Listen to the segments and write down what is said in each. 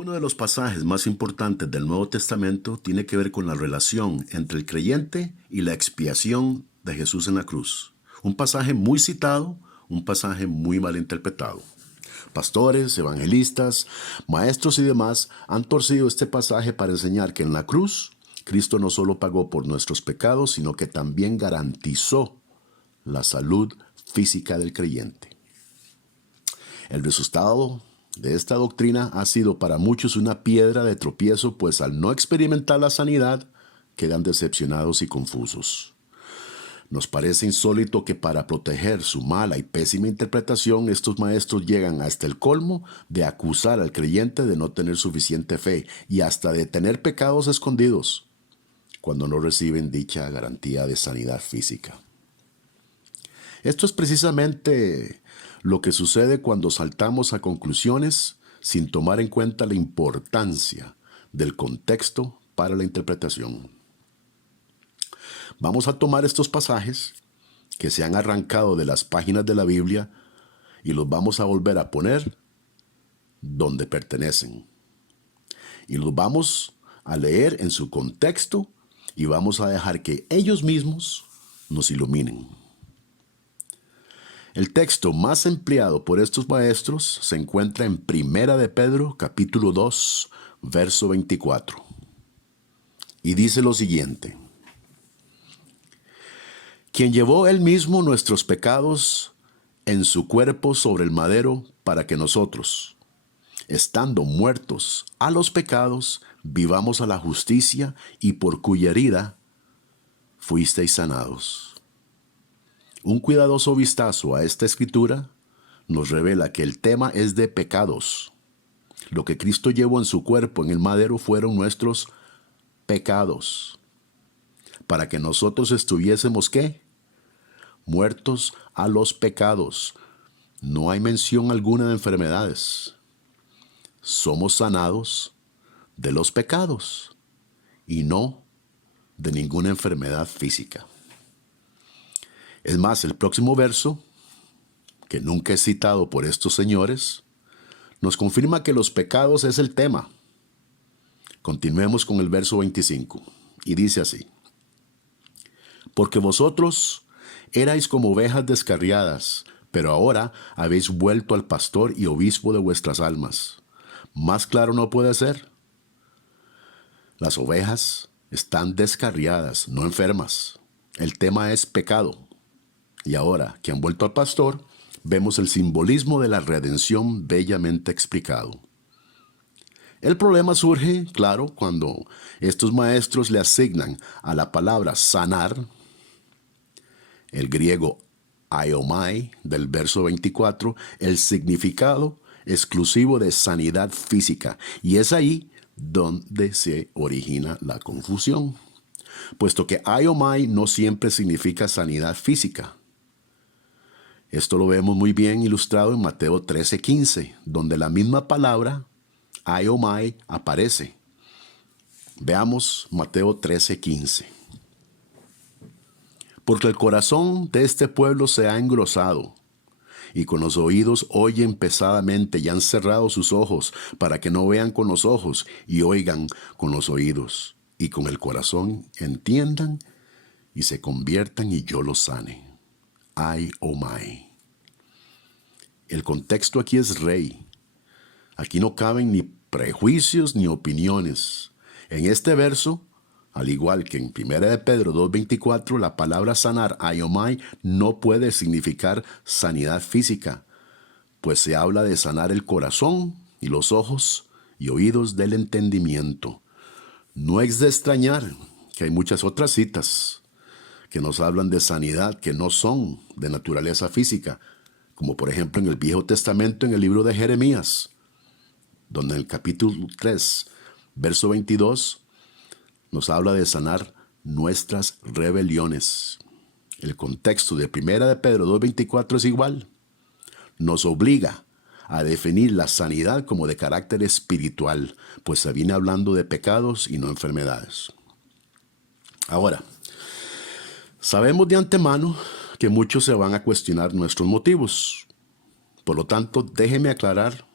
Uno de los pasajes más importantes del Nuevo Testamento tiene que ver con la relación entre el creyente y la expiación de Jesús en la cruz. Un pasaje muy citado, un pasaje muy mal interpretado. Pastores, evangelistas, maestros y demás han torcido este pasaje para enseñar que en la cruz Cristo no solo pagó por nuestros pecados, sino que también garantizó la salud física del creyente. El resultado de esta doctrina ha sido para muchos una piedra de tropiezo, pues al no experimentar la sanidad, quedan decepcionados y confusos. Nos parece insólito que para proteger su mala y pésima interpretación, estos maestros llegan hasta el colmo de acusar al creyente de no tener suficiente fe y hasta de tener pecados escondidos, cuando no reciben dicha garantía de sanidad física. Esto es precisamente lo que sucede cuando saltamos a conclusiones sin tomar en cuenta la importancia del contexto para la interpretación. Vamos a tomar estos pasajes que se han arrancado de las páginas de la Biblia y los vamos a volver a poner donde pertenecen. Y los vamos a leer en su contexto y vamos a dejar que ellos mismos nos iluminen. El texto más empleado por estos maestros se encuentra en Primera de Pedro, capítulo 2, verso 24. Y dice lo siguiente: quien llevó él mismo nuestros pecados en su cuerpo sobre el madero para que nosotros, estando muertos a los pecados, vivamos a la justicia, y por cuya herida fuisteis sanados. Un cuidadoso vistazo a esta escritura nos revela que el tema es de pecados. Lo que Cristo llevó en su cuerpo en el madero fueron nuestros pecados, para que nosotros estuviésemos, ¿qué? Muertos a los pecados. No hay mención alguna de enfermedades. Somos sanados de los pecados y no de ninguna enfermedad física. Es más, el próximo verso, que nunca es citado por estos señores, nos confirma que los pecados es el tema. Continuemos con el verso 25, y dice así: porque vosotros erais como ovejas descarriadas, pero ahora habéis vuelto al pastor y obispo de vuestras almas. Más claro no puede ser. Las ovejas están descarriadas, no enfermas. El tema es pecado. Y ahora que han vuelto al pastor, vemos el simbolismo de la redención bellamente explicado. El problema surge, claro, cuando estos maestros le asignan a la palabra sanar, el griego aiomai del verso 24, el significado exclusivo de sanidad física. Y es ahí donde se origina la confusión, puesto que aiomai no siempre significa sanidad física. Esto lo vemos muy bien ilustrado en Mateo 13:15, donde la misma palabra aiomai aparece. Veamos Mateo 13:15. Porque el corazón de este pueblo se ha engrosado, y con los oídos oyen pesadamente, y han cerrado sus ojos, para que no vean con los ojos, y oigan con los oídos, y con el corazón entiendan, y se conviertan, y yo los sane. Aiomai. El contexto aquí es rey. Aquí no caben ni prejuicios ni opiniones. En este verso, al igual que en 1 de Pedro 2:24, la palabra sanar, aiomai, no puede significar sanidad física, pues se habla de sanar el corazón y los ojos y oídos del entendimiento. No es de extrañar que hay muchas otras citas que nos hablan de sanidad que no son de naturaleza física, como por ejemplo en el Viejo Testamento, en el libro de Jeremías, donde en el capítulo 3, verso 22, nos habla de sanar nuestras rebeliones. El contexto de 1 de Pedro 2:24 es igual. Nos obliga a definir la sanidad como de carácter espiritual, pues se viene hablando de pecados y no enfermedades. Ahora, sabemos de antemano que muchos se van a cuestionar nuestros motivos. Por lo tanto, déjeme aclarar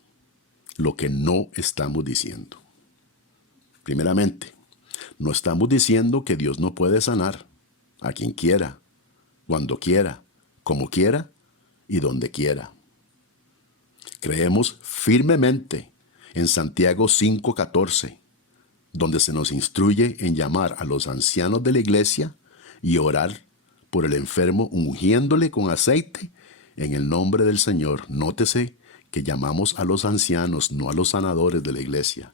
lo que no estamos diciendo. Primeramente, no estamos diciendo que Dios no puede sanar a quien quiera, cuando quiera, como quiera y donde quiera. Creemos firmemente en Santiago 5:14, donde se nos instruye en llamar a los ancianos de la iglesia y orar por el enfermo ungiéndole con aceite en el nombre del Señor. Nótese que llamamos a los ancianos, no a los sanadores de la iglesia.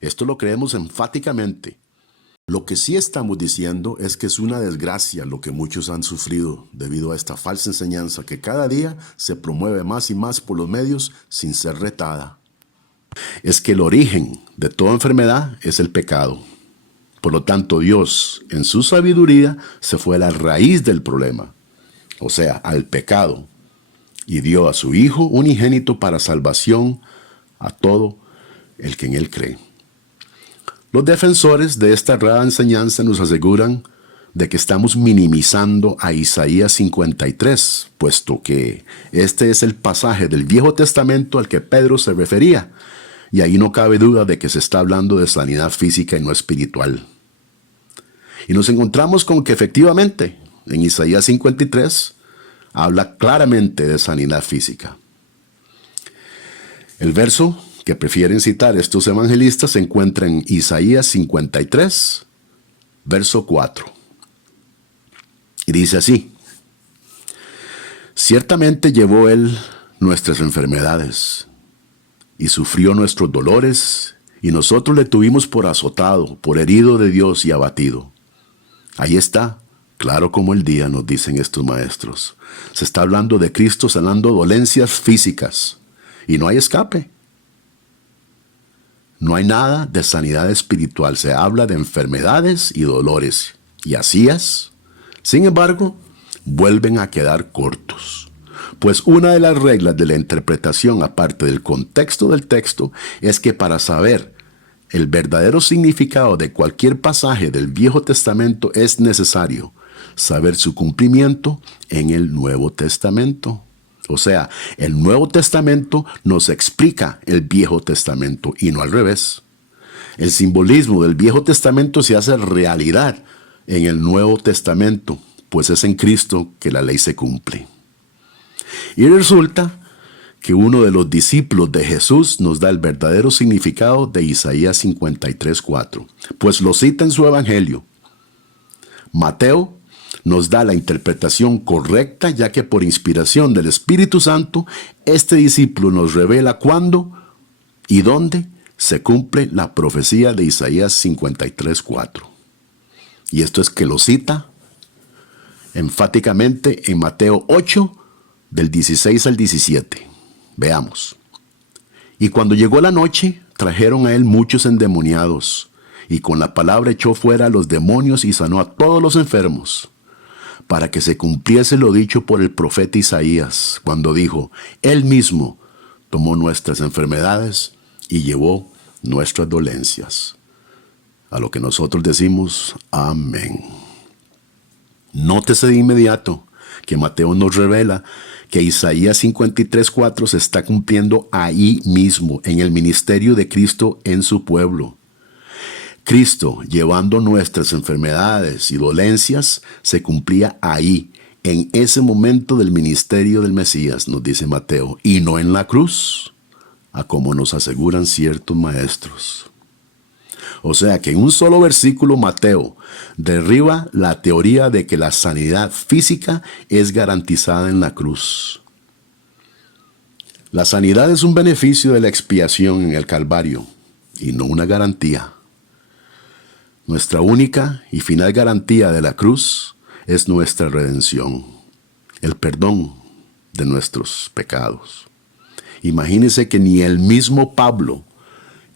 Esto lo creemos enfáticamente. Lo que sí estamos diciendo es que es una desgracia lo que muchos han sufrido debido a esta falsa enseñanza que cada día se promueve más y más por los medios sin ser retada. Es que el origen de toda enfermedad es el pecado. Por lo tanto, Dios, en su sabiduría, se fue a la raíz del problema, o sea, al pecado, y dio a su Hijo unigénito para salvación a todo el que en Él cree. Los defensores de esta errada enseñanza nos aseguran de que estamos minimizando a Isaías 53, puesto que este es el pasaje del Viejo Testamento al que Pedro se refería, y ahí no cabe duda de que se está hablando de sanidad física y no espiritual. Y nos encontramos con que efectivamente, en Isaías 53, habla claramente de sanidad física. El verso que prefieren citar estos evangelistas se encuentra en Isaías 53, verso 4. Y dice así: ciertamente llevó Él nuestras enfermedades y sufrió nuestros dolores, y nosotros le tuvimos por azotado, por herido de Dios y abatido. Ahí está, claro como el día, nos dicen estos maestros. Se está hablando de Cristo sanando dolencias físicas, y no hay escape. No hay nada de sanidad espiritual, se habla de enfermedades y dolores, y así es. Sin embargo, vuelven a quedar cortos. Pues una de las reglas de la interpretación, aparte del contexto del texto, es que para saber el verdadero significado de cualquier pasaje del Viejo Testamento es necesario saber su cumplimiento en el Nuevo Testamento. O sea, el Nuevo Testamento nos explica el Viejo Testamento y no al revés. El simbolismo del Viejo Testamento se hace realidad en el Nuevo Testamento, pues es en Cristo que la ley se cumple. Y resulta que uno de los discípulos de Jesús nos da el verdadero significado de Isaías 53:4, pues lo cita en su evangelio. Mateo nos da la interpretación correcta, ya que por inspiración del Espíritu Santo, este discípulo nos revela cuándo y dónde se cumple la profecía de Isaías 53:4. Y esto es que lo cita enfáticamente en Mateo 8, del 16 al 17. Veamos. Y cuando llegó la noche, trajeron a él muchos endemoniados, y con la palabra echó fuera a los demonios y sanó a todos los enfermos, para que se cumpliese lo dicho por el profeta Isaías, cuando dijo: Él mismo tomó nuestras enfermedades y llevó nuestras dolencias. A lo que nosotros decimos, amén. Nótese de inmediato que Mateo nos revela que Isaías 53:4 se está cumpliendo ahí mismo, en el ministerio de Cristo en su pueblo. Cristo, llevando nuestras enfermedades y dolencias, se cumplía ahí, en ese momento del ministerio del Mesías, nos dice Mateo, y no en la cruz, a como nos aseguran ciertos maestros. O sea que en un solo versículo Mateo derriba la teoría de que la sanidad física es garantizada en la cruz. La sanidad es un beneficio de la expiación en el Calvario y no una garantía. Nuestra única y final garantía de la cruz es nuestra redención, el perdón de nuestros pecados. Imagínense que ni el mismo Pablo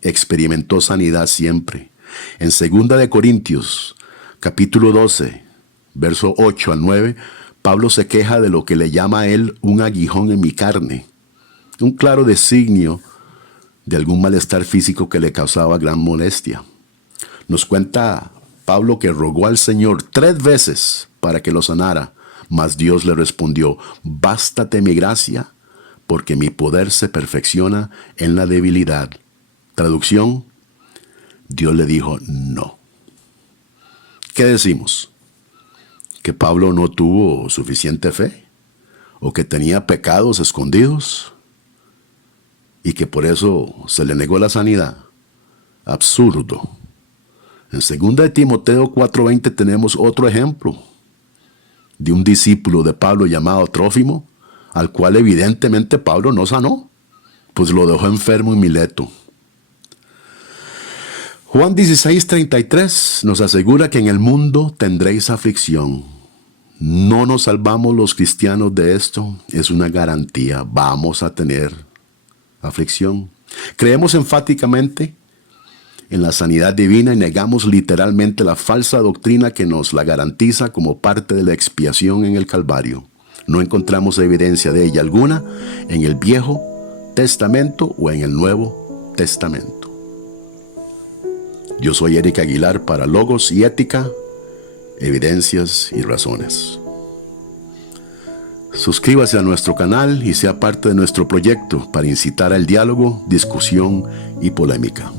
experimentó sanidad siempre. En 2 de Corintios, capítulo 12, verso 8 al 9, Pablo se queja de lo que le llama a él un aguijón en mi carne, un claro designio de algún malestar físico que le causaba gran molestia. Nos cuenta Pablo que rogó al Señor 3 veces para que lo sanara, mas Dios le respondió: bástate mi gracia, porque mi poder se perfecciona en la debilidad. Traducción: Dios le dijo no. ¿Qué decimos? ¿Que Pablo no tuvo suficiente fe? ¿O que tenía pecados escondidos? ¿Y que por eso se le negó la sanidad? Absurdo. En 2 Timoteo 4:20 tenemos otro ejemplo de un discípulo de Pablo llamado Trófimo, al cual evidentemente Pablo no sanó, pues lo dejó enfermo en Mileto. Juan 16:33 nos asegura que en el mundo tendréis aflicción. No nos salvamos los cristianos de esto, es una garantía, vamos a tener aflicción. Creemos enfáticamente en la sanidad divina y negamos literalmente la falsa doctrina que nos la garantiza como parte de la expiación en el Calvario. No encontramos evidencia de ella alguna en el Viejo Testamento o en el Nuevo Testamento. Yo soy Eric Aguilar para Logos y Ética, Evidencias y Razones. Suscríbase a nuestro canal y sea parte de nuestro proyecto para incitar al diálogo, discusión y polémica.